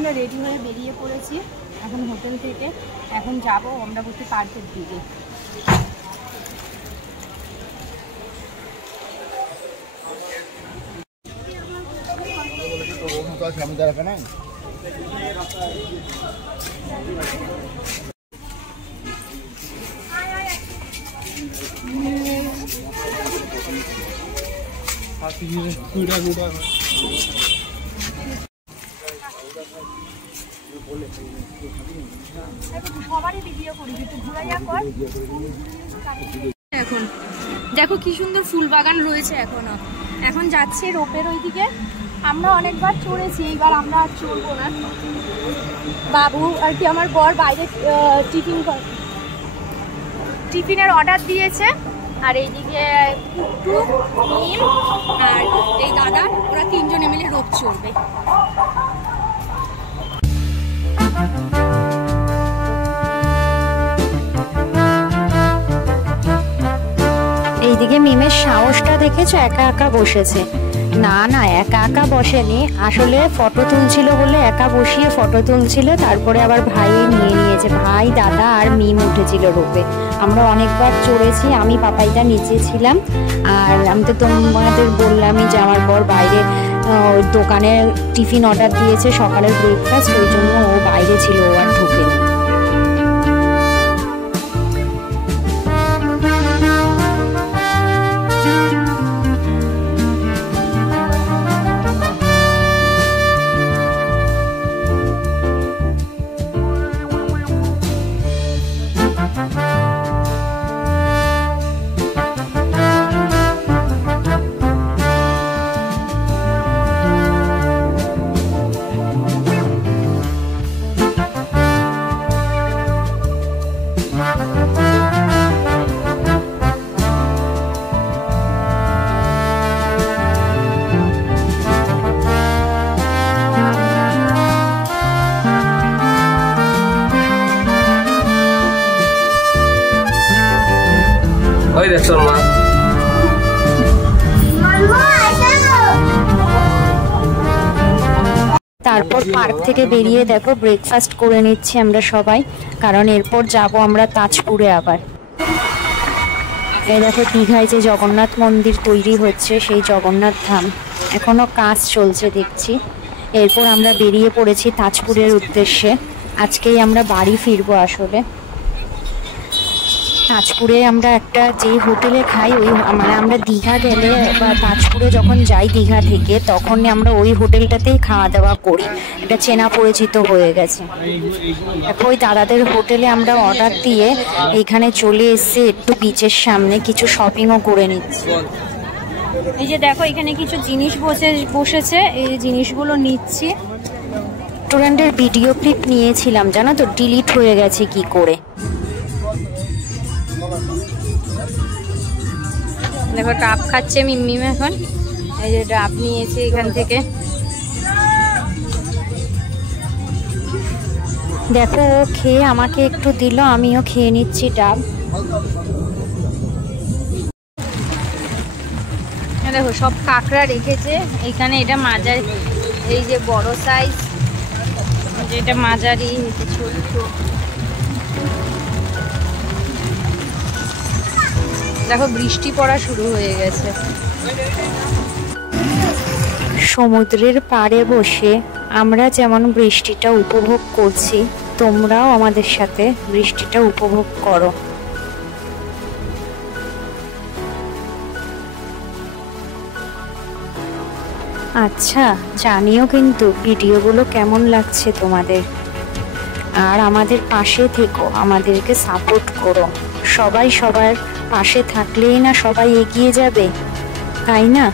আমরা রেডি হয়ে বেরিয়ে পড়েছি এখন হোটেল থেকে। এখন যাব অমরাবতী পার্কের দিকে। এখন দেখো কি সুন্দর ফুল বাগান রয়েছে এখনো। এখন যাচ্ছে রোপের ওইদিকে। আমরা অনেকবার চড়েছি, এইবার আমরা আর চড়বো না। বাবু আর কি আমার বর বাইরে টিফিনের অর্ডার দিয়েছে। আর এইদিকে পুট্টু, মিম আর এই দাদা, ওরা তিনজনে মিলে রোপ চড়বে। এইদিকে মিমের সাহসটা দেখেছো, একা একা বসেছে। না না, একা একা বসেনি, আসলে ফটো তুলছিল বলে একা বসিয়ে ফটো তুলছিল। তারপরে আবার ভাই নিয়ে নিয়েছে, ভাই দাদা আর মিম উঠেছিল রূপে। আমরা অনেকবার চড়েছি, আমি পাপাইটা নিচে ছিলাম। আর আমি তো তোমাদের বললামই যে আমার বর বাইরে দোকানে টিফিন অর্ডার দিয়েছে, সকালের ব্রেকফাস্ট, ওই জন্য ও বাইরে ছিল, ও আর ঢুকেনি। তারপর পার্ক থেকে বেরিয়ে দেখো ব্রেকফাস্ট করে নিচ্ছি আমরা সবাই, কারণ এরপর যাব আমরা তাজপুরে আবার। এই দেখো দীঘায় যে জগন্নাথ মন্দির তৈরি হচ্ছে, সেই জগন্নাথ ধাম এখনো কাজ চলছে দেখছি। এরপর আমরা বেরিয়ে পড়েছি তাজপুরের উদ্দেশ্যে। আজকেই আমরা বাড়ি ফিরবো। আসলে তাজপুরে আমরা একটা যে হোটেলে খাই, ওই মানে আমরা দীঘা গেলে বা তাজপুরে যখন যাই দীঘা থেকে, তখন আমরা ওই হোটেলটাতেই খাওয়া দাওয়া করি, এটা চেনা পরিচিত হয়ে গেছে। দেখো ওই দাদাদের হোটেলে আমরা অর্ডার দিয়ে এখানে চলে এসে একটু বিচের সামনে কিছু শপিংও করে নিচ্ছি। এই যে দেখো এখানে কিছু জিনিস বসেছে, এই জিনিসগুলো নিচ্ছি। রেস্টুরেন্টের ভিডিও ক্লিপ নিয়েছিলাম জানো তো, ডিলিট হয়ে গেছে কি করে। দেখো ডাব খাচ্ছে মিম এখন। এই যে ডাব নিয়েছে এখান থেকে। দেখো ও খেয়ে আমাকে একটু দিল, আমিও খেয়ে নিচ্ছি ডাব। দেখো সব কাঁকড়া রেখেছে এখানে। এটা মাঝারি, এই যে বড় সাইজ, যেটা মাঝারি, ছোট। দেখো বৃষ্টি পড়া শুরু হয়ে গেছে। সমুদ্রের পাড়ে বসে আমরা যেমন বৃষ্টিটা উপভোগ করছি, তোমরাও আমাদের সাথে বৃষ্টিটা উপভোগ করো। আচ্ছা জানিও কিন্তু ভিডিওগুলো কেমন লাগছে তোমাদের। আর আমাদের পাশে থেকো, আমাদেরকে সাপোর্ট করো। সবাই সবার পাশে থাকলেই না সবাই এগিয়ে যাবে, তাই না?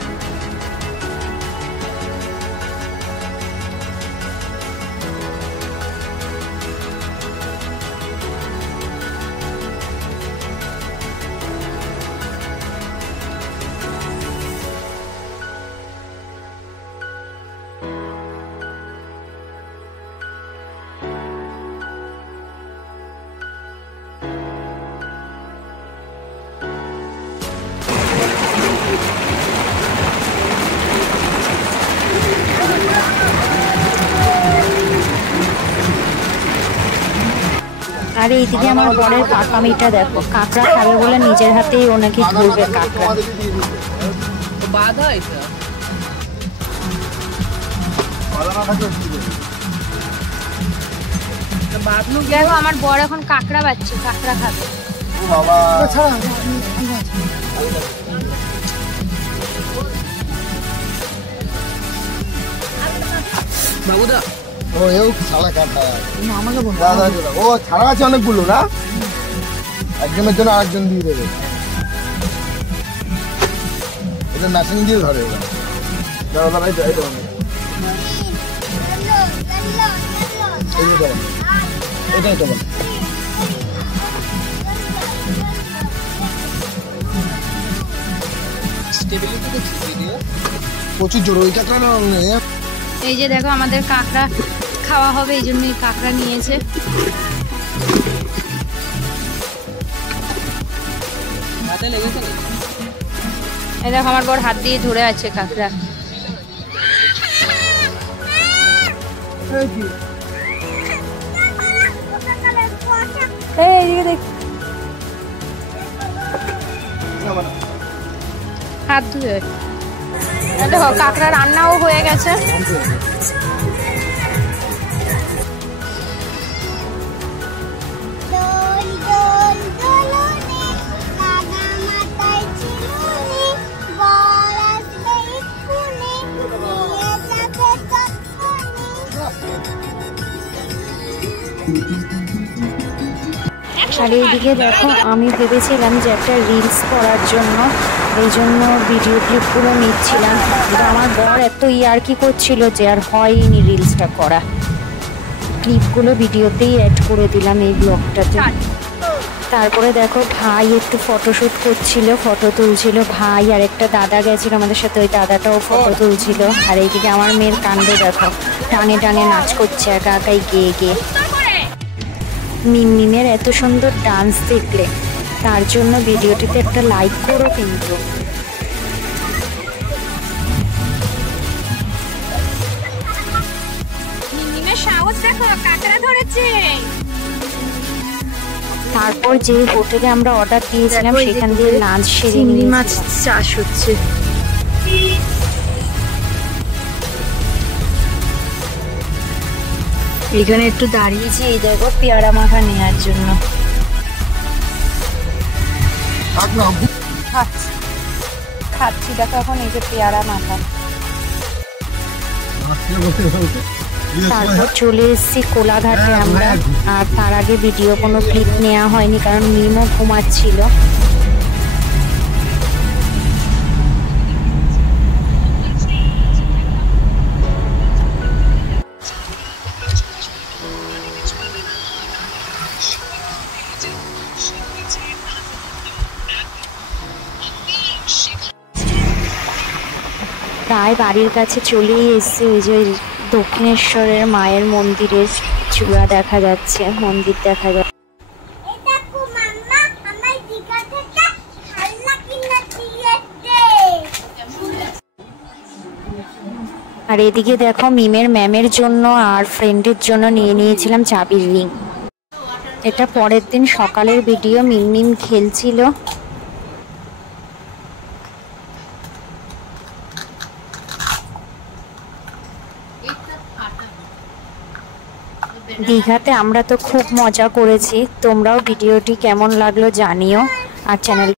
আর এইদিকে আমার বরের পাকামিটা দেখো, কাঁকড়া খাবে বলে নিজের হাতেই ও নাকি ধরবে কাঁকড়া। দেখো আমার বর এখন কাঁকড়া বাচ্ছে, কাঁকড়া খাবে। বাবুদা ও এও ছাড়া কাটা আমাকে বল দাদা ও ছাড়া আছে অনেকগুলো না, একজনের জন্য আরেকজন দিয়ে দেবে, এটা মেশিন দিয়ে ধরে ওরা। দাদা ভাই যাই দাও এই যে দাও এটাই তো বল স্টেবিলিটিকে ছুটি দিও। প্রচুর জোর ওই কাঁকড়া না। এই যে দেখো আমাদের কাঁকড়া খাওয়া হবে, এই জন্যই কাঁকড়া নিয়েছে। হাতে লেগেছে না? এই দেখো আমার বর হাত দিয়ে ধরে আছে কাঁকড়া। এইদিকে দেখ, হাত ধুয়ে দেখো কাঁকড়া রান্নাও হয়ে গেছে। আর এইদিকে দেখো আমি ভেবেছিলাম যে একটা রিলস করার জন্য এই জন্য ভিডিও ক্লিপগুলো নিচ্ছিলাম, কিন্তু আমার বর এত ইয়ার্কি করছিল যে আর হয়নি রিলসটা করা। ক্লিপগুলো ভিডিওতেই অ্যাড করে দিলাম এই ব্লগটাতে। তারপরে দেখো ভাই একটু ফটোশ্যুট করছিল, ফটো তুলছিল, ভাই আর একটা দাদা গেছিল আমাদের সাথে, ওই দাদাটাও ফটো তুলছিল। আর এইদিকে আমার মেয়ের কাণ্ড দেখো, টানে টানে নাচ করছে একা একাই গেয়ে গিয়ে। মিমের এত সুন্দর ডান্স দেখলে তার জন্য ভিডিওটিতে একটা লাইক করো কিন্তু। মিমের সাহস দেখো, কাঁকড়া ধরেছে। তারপর যে হোটেলে আমরা অর্ডার দিয়েছিলাম সেখান দিয়ে লাঞ্চ সেরে নিয়ে মাছ চাষ হচ্ছে। এখানে একটু দাঁড়িয়েছি এই দেখো পেয়ারা মাখা নেওয়ার জন্য। খাচ্ছি দেখো এখন এই যে পেয়ারা মাখা। তারপর চলে এসেছি কোলাঘাটে আমরা, আর তার আগে ভিডিও কোনো ক্লিপ নেওয়া হয়নি কারণ মিমও ঘুমাচ্ছিল। প্রায় বাড়ির কাছে চলেই এসছে, ওই যে দক্ষিণেশ্বরের মায়ের মন্দিরের চূড়া দেখা যাচ্ছে, মন্দির দেখা যাচ্ছে। আর এদিকে দেখো মিমের ম্যামের জন্য আর ফ্রেন্ডের জন্য নিয়ে নিয়েছিলাম চাবির রিং। এটা পরের দিন সকালের ভিডিও, মিম খেলছিল। দীঘাতে আমরা তো খুব মজা করেছি, তোমরাও ভিডিওটি কেমন লাগলো জানিও, আর চ্যানেল